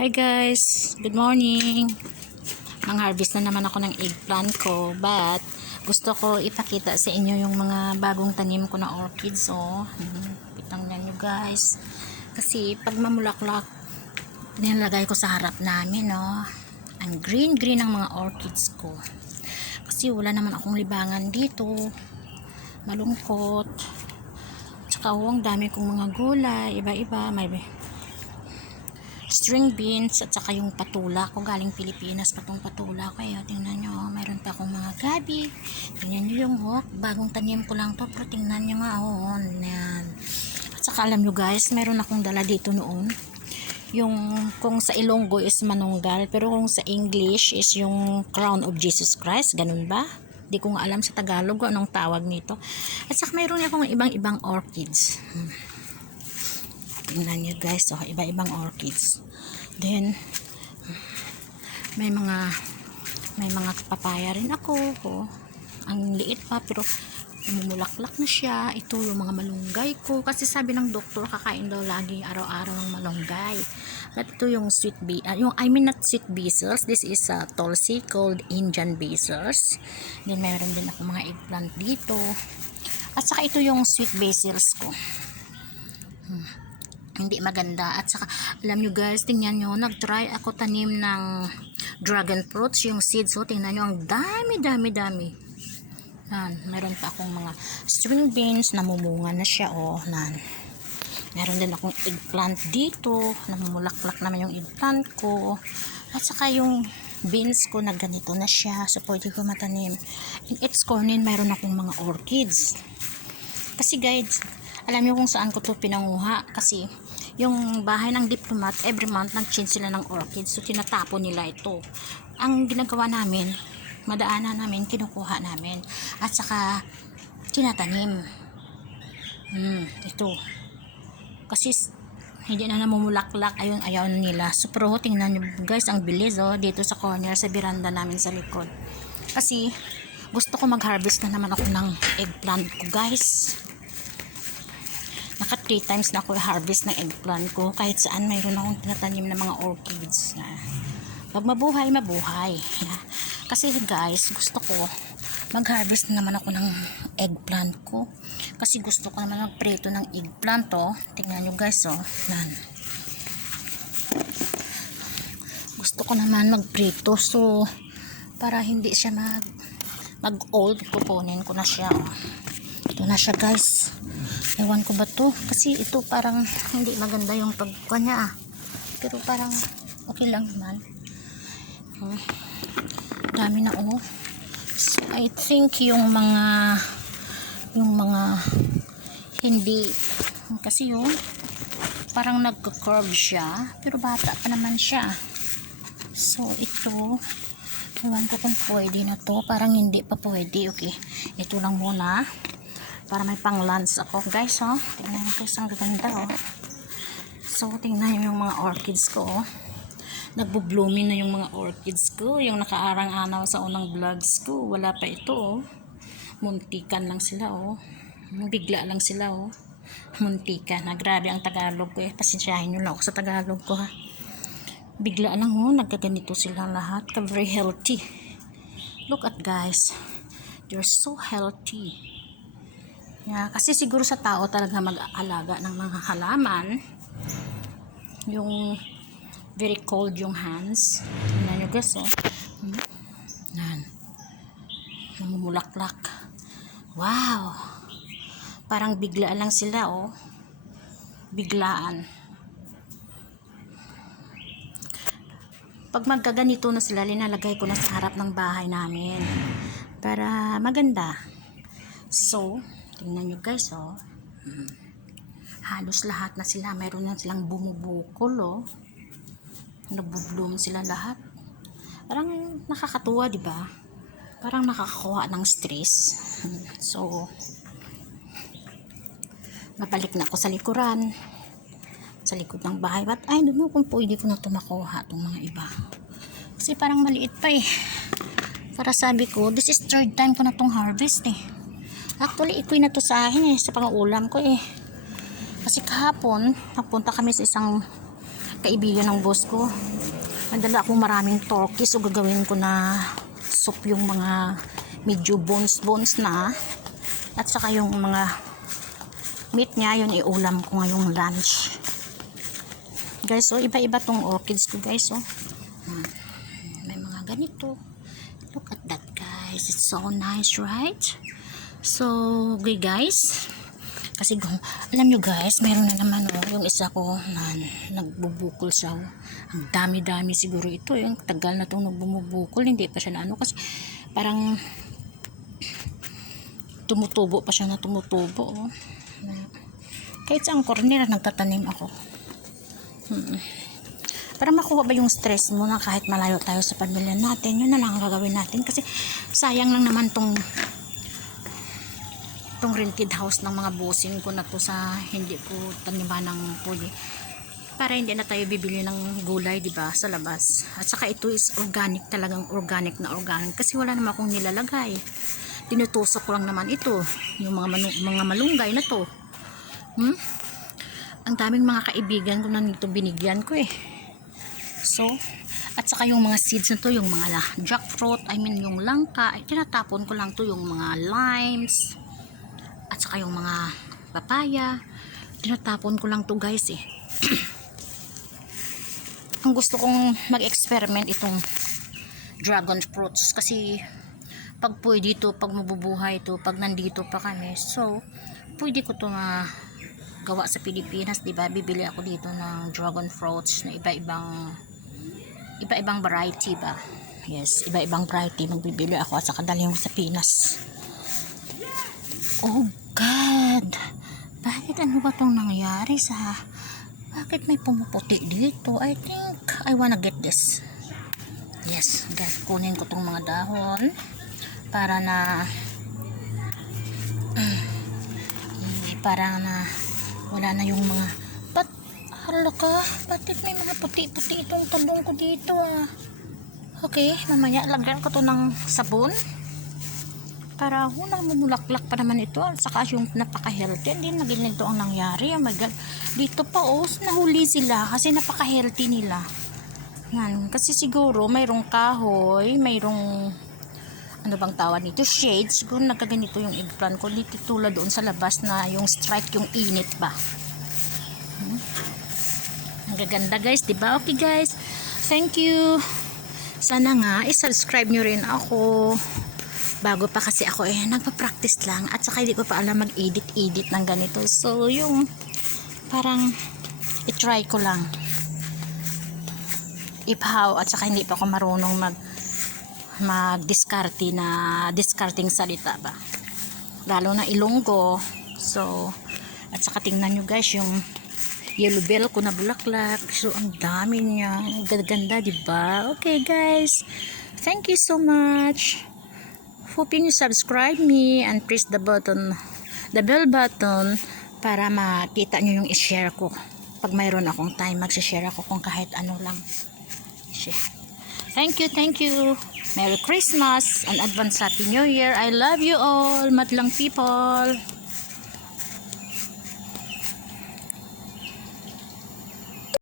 Hi guys, good morning. Nang-harvest na naman ako ng eggplant ko, but gusto ko ipakita sa inyo yung mga bagong tanim ko na orchids. Tingnan nyo guys. Kasi pag mamulaklak, nilagay ko sa harap namin, ang green ang mga orchids ko. Kasi wala naman akong libangan dito. Malungkot. Tsaka ang dami kong mga gulay, iba-iba, may string beans at saka yung patula ko galing Pilipinas. Patula ko tingnan nyo, mayroon pa akong mga gabi. Tingnan nyo yung bagong tanim ko lang to, pero tingnan nyo nga yan. At saka alam nyo guys, mayroon akong dala dito noon, yung kung sa Ilonggo is manunggal, pero kung sa English is yung Crown of Jesus Christ, ganun ba? Di ko nga alam sa Tagalog kung anong tawag nito. At saka mayroon akong ibang orchids. Tingnan nyo guys, iba-ibang orchids. Then may mga papaya rin ako. Ang liit pa pero namumulaklak na siya. Ito yung mga malunggay ko, kasi sabi ng doktor kakain daw lagi araw-araw ng malunggay. At ito yung not sweet basils, this is tulsi called Indian basils. Then mayroon din ako mga eggplant dito. At saka ito yung sweet basils ko. Hindi maganda. At saka alam nyo guys, tingnan nyo, nag-try ako tanim ng dragon fruits, yung seeds. Tingnan nyo, ang dami. Meron pa akong mga string beans, namumunga na siya. Meron din akong eggplant dito, namumulaklak naman yung eggplant ko. At saka yung beans ko na ganito na siya, so pwede ko matanim. In its corner, meron akong mga orchids. Kasi guys, alam nyo kung saan ko to pinanguha, kasi yung bahay ng diplomat, every month nag-change sila ng orchids, so tinatapon nila ito. Ang ginagawa namin, madaanan namin, kinukuha namin, at saka tinatanim. Ito kasi hindi na namumulaklak, ayaw nila. So pero tingnan nyo guys, ang bilis dito sa corner, sa veranda namin sa likod. Kasi gusto ko mag-harvest na naman ako ng eggplant ko guys. Naka 3 times na ako harvest ng eggplant ko. Kahit saan mayroon akong tinatanim ng mga orchids. Pag mabuhay. Kasi guys, gusto ko mag-harvest naman ako ng eggplant ko. Kasi gusto ko naman magprito ng eggplant. Tingnan nyo guys. Gusto ko naman magprito. So, para hindi siya mag-old, kukunin ko na siya. Ito na siya guys. Ewan ko ba to, kasi ito parang hindi maganda yung pagkuha niya pero parang okay lang naman. Dami na so I think yung mga hindi, kasi parang nagka-curve siya pero bata pa naman siya. So ito, ewan ko kung pwede na to, parang hindi pa pwede. Okay, ito lang muna para may pang lunch ako guys. Tingnan nyo guys, ang ganda. So tingnan nyo yung mga orchids ko. Nagbo-blooming na yung mga orchids ko, yung nakaarang-anaw sa unang vlogs ko. Wala pa ito. Muntikan lang sila. Bigla lang sila. Muntikan na. Grabe ang Tagalog ko pasensyahin nyo lang ako sa Tagalog ko Bigla lang nagkaganito silang lahat. Very healthy. Look at guys, they're so healthy. Kasi siguro sa tao talaga mag-aalaga ng mga halaman, yung very cold yung hands. Tingnan nyo guys. Namumulaklak. Wow, parang biglaan lang sila. Biglaan. Pag magkaganito na sila, linalagay ko na sa harap ng bahay namin para maganda. So tingnan nyo guys. Halos lahat na sila, mayroon na silang bumubukol. Nagbo-bloom sila lahat. Parang nakakatuwa, di ba? Parang nakakakuha ng stress. So mabalik na ako sa likuran, sa likod ng bahay. But I don't know kung pwede ko na ito makuha itong mga iba, kasi parang maliit pa para sabi ko, this is 3rd time ko na itong harvest Actually, ikoy na to sa akin sa pang-ulam ko Kasi kahapon, nagpunta kami sa isang kaibigan ng boss ko. Madala akong maraming turkey, so gagawin ko na soup yung mga medyo bones na, at saka yung mga meat niya, yun iulam ko ngayong lunch. Guys, so iba-iba tong orchids ko, guys. So may mga ganito. Look at that, guys. It's so nice, right? So okay, guys, kasi alam nyo guys, meron na naman yung isa ko na nagbubukol siya. Ang dami-dami siguro ito, yung tagal na itong nagbumubukol, hindi pa siya na kasi parang tumutubo pa siya na tumutubo. Kahit sa ang corner nagtatanim ako. Para makuha ba yung stress mo na kahit malayo tayo sa pamilya natin, yun na lang ang gagawin natin, kasi sayang lang naman tong rented house ng mga bossing ko na to sa hindi ko taniman ng puli, para hindi na tayo bibili ng gulay, di ba, sa labas. At saka ito is organic, talagang organic na organic, kasi wala naman akong nilalagay. Tinutusok ko lang naman ito, yung mga malunggay na to. Ang daming mga kaibigan ko na nito binigyan ko eh. So, at saka yung mga seeds na to, yung mga jackfruit, yung langka, ay tinatapon ko lang to, yung mga limes, at saka yung mga papaya, tinatapon ko lang to, guys eh. Ang gusto kong mag-experiment itong dragon fruits, kasi pag pwede ito, pag mabubuhay ito, pag nandito pa kami, so pwede ko ito na gawa sa Pilipinas, diba? Bibili ako dito ng dragon fruits na iba-ibang variety ba. Yes, iba-ibang variety magbibili ako, at saka dalhin ko sa Pinas. Oh God, bakit ano ba itong nangyari bakit may pumuputi dito? I think I wanna get this. Yes, guys, kunin ko itong mga dahon para na wala na yung mga bakit may mga puti-puti itong talong ko dito Okay, mamaya lagyan ko to ng sabon para namumulaklak pa naman ito, at saka yung napaka-healthy. Hindi na ganito ang nangyari. Oh my God, dito pa nahuli sila kasi napaka-healthy nila. Yan, kasi siguro mayroong kahoy, mayroong ano bang tawag nito, shade, siguro nagkaganito yung eggplant ko, dito tulad doon sa labas na yung strike, yung init ba. Ang gaganda, guys, diba? Okay, guys, thank you. Sana nga i-subscribe nyo rin ako. Bago pa kasi ako nagpa-practice lang, at saka hindi ko pa alam mag-edit ng ganito. So yung parang i-try ko lang if how, at saka hindi pa ako marunong discarding salita ba, lalo na Ilonggo. So at saka tingnan nyo guys yung yellow bell ko na bulaklak. So ang dami niya, ganda, diba? Okay guys, thank you so much. Hoping you subscribe me and press the bell button para makita nyo yung i-share ko. Pag mayroon akong time, mag-share ako kung kahit ano lang. Thank you. Merry Christmas and advance Happy New Year. I love you all, madlang people.